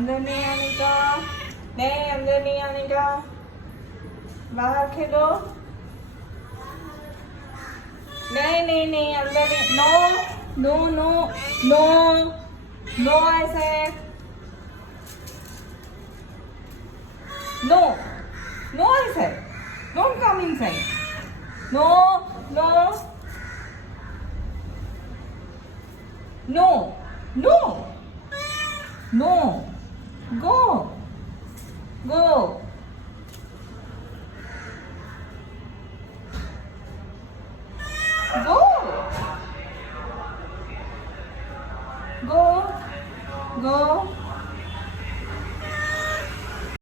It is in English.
अंदर नहीं आने का, नहीं अंदर नहीं आने का, बाहर खेलो, नहीं नहीं नहीं अंदर नहीं, no no no no no I said no no I said don't come inside, no no no no no go go